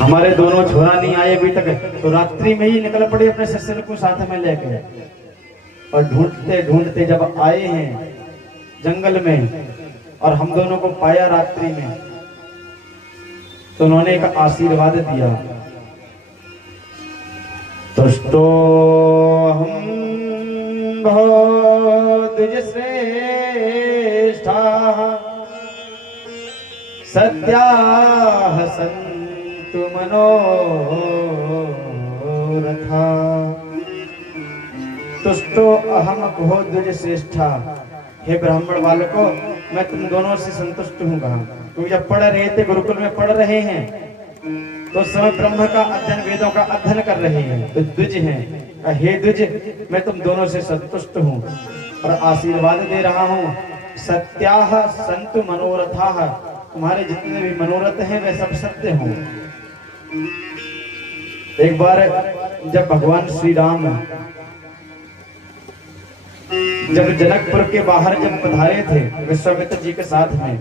हमारे दोनों छोरा नहीं आए अभी तक, तो रात्रि में ही निकल पड़े अपने ससुर को साथ में लेके। और ढूंढते ढूंढते जब आए हैं जंगल में और हम दोनों को पाया रात्रि में, तो उन्होंने एक आशीर्वाद दिया। तुष्टो हम द्विज श्रेष्ठा सत्याः सन्तु मनोरथा। तुष्टो अहम भो द्विज श्रेष्ठा। हे ब्राह्मण बालको, मैं तुम दोनों से संतुष्ट हूँ। कहा क्योंकि जब पढ़ रहे थे, गुरुकुल में पढ़ रहे हैं, तो समय ब्रह्म का अध्ययन, वेदों का अध्ययन कर रहे हैं, तो द्विज हैं। हे द्विज, मैं तुम दोनों से संतुष्ट हूँ और आशीर्वाद दे रहा हूँ। सत्याः सन्तु मनोरथाः, तुम्हारे जितने भी मनोरथ हैं वे सब सत्य हों। एक बार जब भगवान श्री राम जब जनकपुर के बाहर जब पधारे थे विश्वामित्र जी के साथ में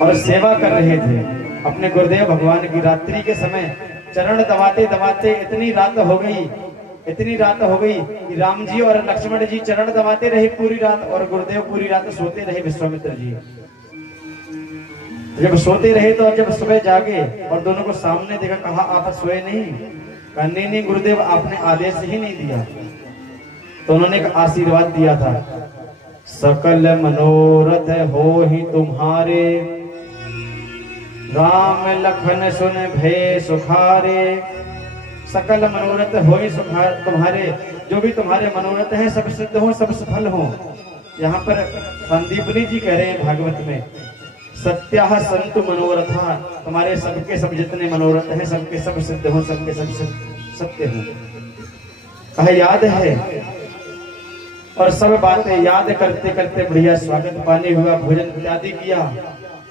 और सेवा कर रहे थे अपने गुरुदेव भगवान की, रात्रि के समय चरण दबाते दबाते इतनी रात हो गई कि राम जी और लक्ष्मण जी चरण दबाते रहे पूरी रात, और गुरुदेव पूरी रात सोते रहे। विश्वामित्र जी जब सोते रहे तो जब सुबह जागे और दोनों को सामने देखा, कहा आप सोए नहीं? कहा नहीं गुरुदेव, आपने आदेश ही नहीं दिया। तो उन्होंने एक आशीर्वाद दिया था, सकल मनोरथ हो ही तुम्हारे, राम लखन सुन भय सुखारे। सकल मनोरथ हो ही तुम्हारे, जो भी तुम्हारे मनोरथ हैं सब सिद्ध हो, सब सफल हो। यहाँ पर संदीपनी जी कह रहे हैं भागवत में, सत्याः सन्तु मनोरथा, तुम्हारे सबके सब जितने मनोरथ हैं सबके सब सिद्ध हो, सबके सब सत्य हो। कहा याद है, और सब बातें याद करते करते बढ़िया स्वागत पानी हुआ, भोजन इत्यादि किया।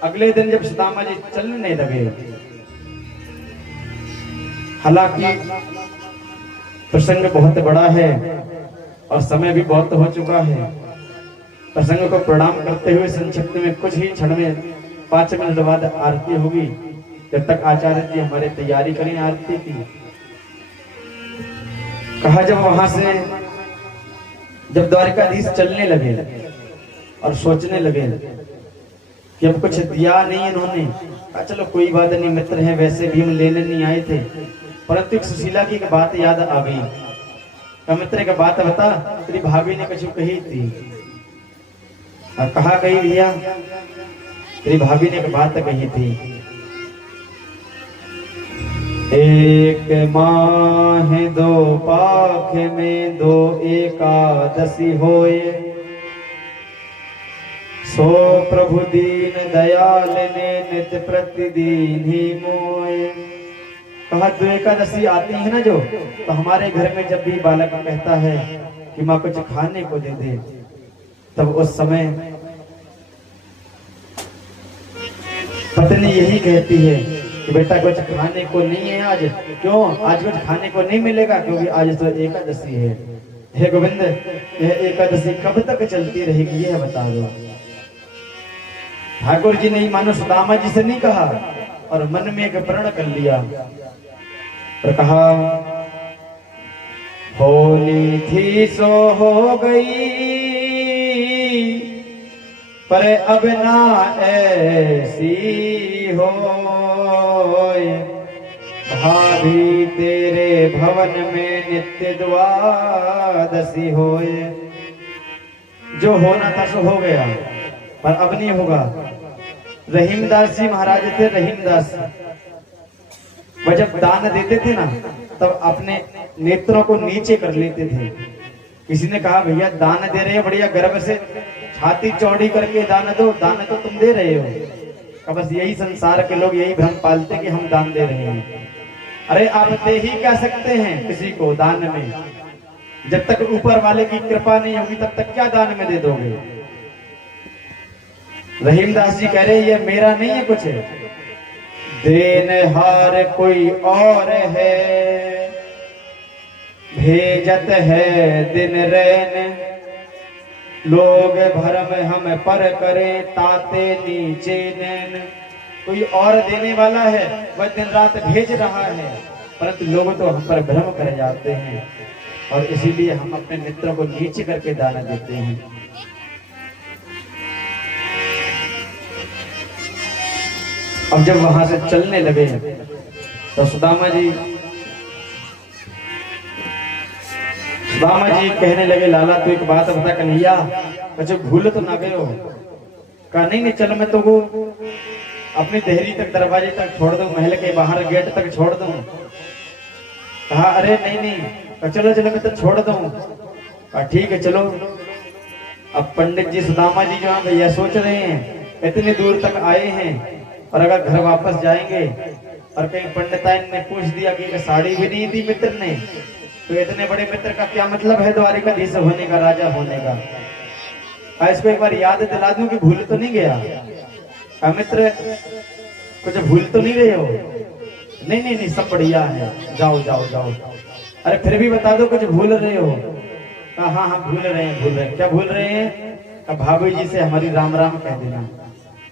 अगले दिन जब सुदामा जी चलने लगे, हालांकि प्रसंग बहुत बड़ा है और समय भी बहुत हो चुका है, प्रसंग को प्रणाम करते हुए संक्षिप्त में कुछ ही क्षण में 5 मिनट बाद आरती होगी। जब तक आचार्य जी हमारे तैयारी करें आरती की। कहा जब वहां से जब द्वारकाधीश चलने लगे और सोचने लगे कि अब कुछ दिया नहीं इन्होंने, कहा चलो कोई बात नहीं, मित्र हैं, वैसे भी हम लेने नहीं आए थे, परंतु एक सुशीला की एक बात याद आ गई। मित्र का बात बता, तेरी भाभी ने कुछ कही थी। कहा कही भैया? तेरी भाभी ने एक बात कही थी, एक माह 2 पाख में 2 एकादशी होए, सो प्रभु दीन दयाल ने नित्य प्रतिदिन ही मोए। कहा 2 एकादशी आती है ना जो, तो हमारे घर में जब भी बालक कहता है कि माँ कुछ खाने को दे दे, तब उस समय पत्नी यही कहती है कि बेटा कुछ खाने को नहीं है आज। क्यों? आज कुछ खाने को नहीं मिलेगा, क्योंकि आज तो एकादशी है। हे गोविंद, यह एकादशी कब तक चलती रहेगी यह बता दो। ठाकुर जी ने मानो सुदामा जी से नहीं कहा, और मन में एक प्रण कर लिया और कहा, होली थी सो हो गई, पर अब ना ऐसी होए, भाभी तेरे भवन में नित्य द्वादशी होए। जो होना था सो हो गया, पर अब नहीं होगा। रहीमदास जी महाराज थे, रहीमदास, वह जब दान देते थे ना, तब अपने नेत्रों को नीचे कर लेते थे। किसी ने कहा भैया दान दे रहे हो, बढ़िया गर्व से छाती चौड़ी करके दान दो, दान तो तुम दे रहे हो। बस यही संसार के लोग यही भ्रम पालते कि हम दान दे रहे हैं। अरे आप दे ही क्या सकते हैं किसी को दान में? जब तक ऊपर वाले की कृपा नहीं होगी तब तक क्या दान में दे दोगे? रहीमदास जी कह रहे ये मेरा नहीं है कुछ, देनहार कोई और है, भेजत है दिन रैन, लोग भरम हम पर करे ताते नीचे नैन। कोई और देने वाला है, वह दिन रात भेज रहा है, परंतु लोग तो हम पर भ्रम कर जाते हैं और इसीलिए हम अपने मित्रों को नीचे करके दाना देते हैं। अब जब वहां से चलने लगे तो सुदामा जी कहने लगे, लाला तू एक बात बता कन्हैया, अच्छा भूल तो ना गए हो? कहा नहीं चल मैं तो वो अपनी देहरी तक दरवाजे तक छोड़ दूं, महल के बाहर गेट तक छोड़ दूं। कहा अरे नहीं चलो चलो मैं तो छोड़ दूं। कहा ठीक है चलो। अब पंडित जी सुदामा जी जो है यह सोच रहे हैं इतनी दूर तक आए हैं और अगर घर वापस जाएंगे और कहीं पंडिताइन ने पूछ दिया कि साड़ी भी नहीं दी मित्र ने, तो इतने बड़े मित्र का क्या मतलब है द्वारिकाधीश होने का, राजा होने का। इसको एक बार याद दिला दूं कि भूल तो नहीं गया? मित्र कुछ भूल तो नहीं रहे हो? नहीं सब बढ़िया है, जाओ जाओ जाओ। अरे फिर भी बता दो कुछ भूल रहे हो? हाँ भूल रहे हैं। क्या भूल रहे हैं? भाभी जी से हमारी राम राम कह देना।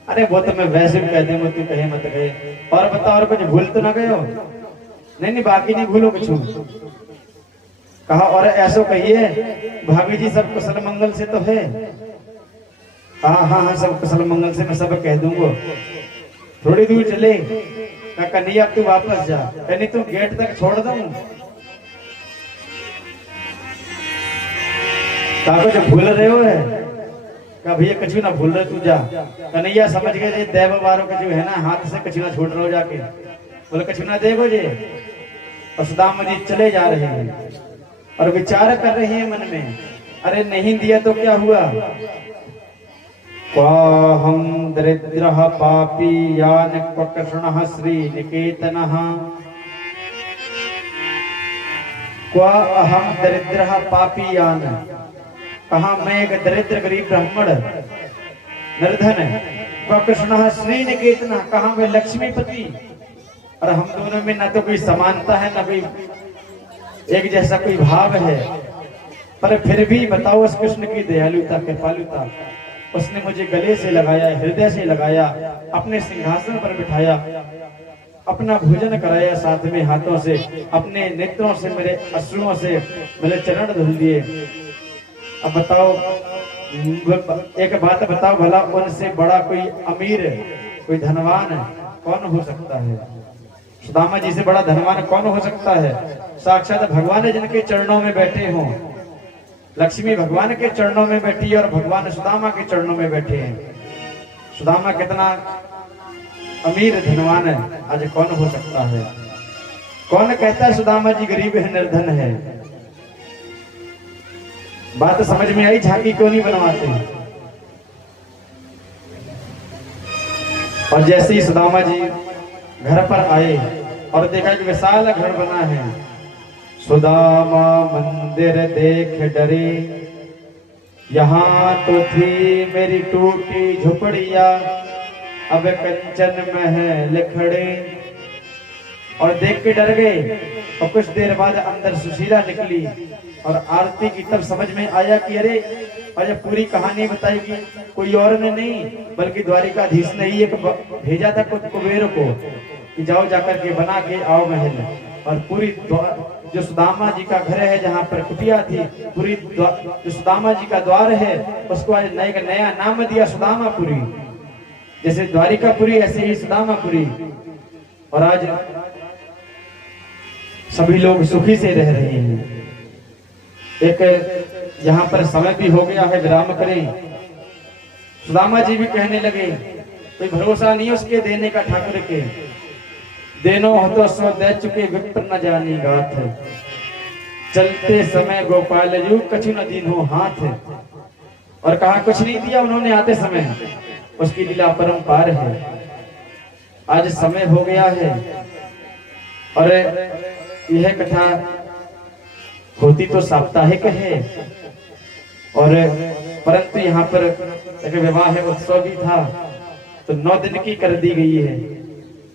अरे वो तो मैं वैसे भी कह दूंगा, तू कहे मत कहे। और बताओ और कुछ भूल तो ना गए हो? नहीं बाकी नहीं भूलो कुछ। कहा और ऐसो कहिए भाभी जी सब कुशल मंगल से तो है? हाँ सब कुशल मंगल से मैं सब कह दूंगा। थोड़ी दूर चले, कन्हैया तू वापस जा, नहीं तू गेट तक छोड़ दूं। कुछ भूल रहे हो है? भैया कछु ना भूल रहे, तू जा। कन्हैया समझ गए देव वारों का जो है ना, हाथ से कछु ना छूट रहे हो जाके। बोले कछु ना देखो जी। और सुदामा जी चले जा रहे हैं और विचार कर रहे हैं मन में, अरे नहीं दिया तो क्या हुआ? क्वाहं दरिद्रः पापी यान क्वकृष्णः श्री निकेतनः। क्वा अहम दरिद्रः पापी यान, कहा मैं एक दरिद्र गरीब ब्राह्मण निर्धन है। क्वकृष्णः श्री निकेतनः, कहा मैं लक्ष्मीपति। और हम दोनों में ना तो कोई समानता है ना कोई एक जैसा कोई भाव है, पर फिर भी बताओ उस कृष्ण की दयालुता कृपालुता। उसने मुझे गले से लगाया, हृदय से लगाया, अपने सिंहासन पर बिठाया, अपना भोजन कराया, साथ में हाथों से अपने नेत्रों से मेरे अश्रुओं से मेरे चरण धुल दिए। अब बताओ एक बात बताओ, भला उनसे बड़ा कोई अमीर कोई धनवान कौन हो सकता है? सुदामा जी से बड़ा धनवान कौन हो सकता है? साक्षात भगवान जिनके चरणों में बैठे हों, लक्ष्मी भगवान के चरणों में बैठी और भगवान सुदामा के चरणों में बैठे हैं। सुदामा कितना अमीर धनवान है, आज कौन हो सकता है? कौन कहता है सुदामा जी गरीब है निर्धन है? बात समझ में आई? झांकी क्यों नहीं बनवाते? और जैसे ही सुदामा जी घर पर आए और देखा कि विशाल घर बना है, सुदामा मंदिर देख डरे, यहाँ तो थी मेरी टूटी झुपड़िया, अब कंचन महल खड़े। और देख के डर गए। और कुछ देर बाद अंदर सुशीला निकली और आरती की, तब समझ में आया कि अरे और जब पूरी कहानी बताएगी कोई और ने नहीं बल्कि द्वारिकाधीश ने ही एक भेजा था कुबेर को कि जाओ जाकर के बना के आओ महल। और पूरी जो सुदामा जी का घर है जहाँ पर कुटिया थी, पूरी जो सुदामा जी का द्वार है उसको आज नया नाम दिया सुदामापुरी। जैसे द्वारिकापुरी ऐसे ही सुदामापुरी। और आज सभी लोग सुखी से रह रहे हैं। एक यहाँ पर समय भी हो गया है, विराम करें। सुदामा जी भी कहने लगे कोई भरोसा नहीं उसके देने का, ठाकुर के देनो हो तो सो दे चुके विप्र न जानी गाथ, चलते समय गोपाल यू कछु न दीन हो हाथ। और कहा कुछ नहीं दिया उन्होंने आते समय, उसकी लीला परंपार है। आज समय हो गया है और यह कथा होती तो साप्ताहिक है और परंतु यहाँ पर एक विवाह उत्सव भी था तो 9 दिन की कर दी गई है,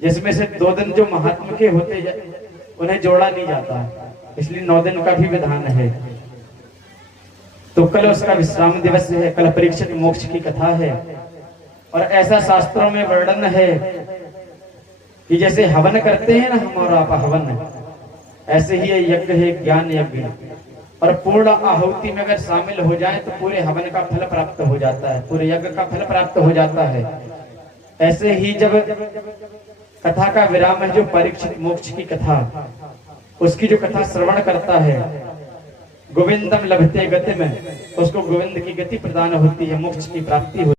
जिसमें से 2 दिन जो महात्मा के होते हैं उन्हें जोड़ा नहीं जाता, इसलिए 9 दिन का भी विधान है। तो कल उसका विश्राम दिवस है, कल परीक्षित मोक्ष की कथा है। और ऐसा शास्त्रों में वर्णन है कि जैसे हवन करते हैं ना हम और आप हवन, ऐसे ही ये यज्ञ है ज्ञान यज्ञ, और पूर्ण आहुति में अगर शामिल हो जाए तो पूरे हवन का फल प्राप्त हो जाता है, पूरे यज्ञ का फल प्राप्त हो जाता है। ऐसे ही जब कथा का विराम है, जो परीक्षित मोक्ष की कथा, उसकी जो कथा श्रवण करता है, गोविंदम लभते गति में, उसको गोविंद की गति प्रदान होती है, मोक्ष की प्राप्ति होती है।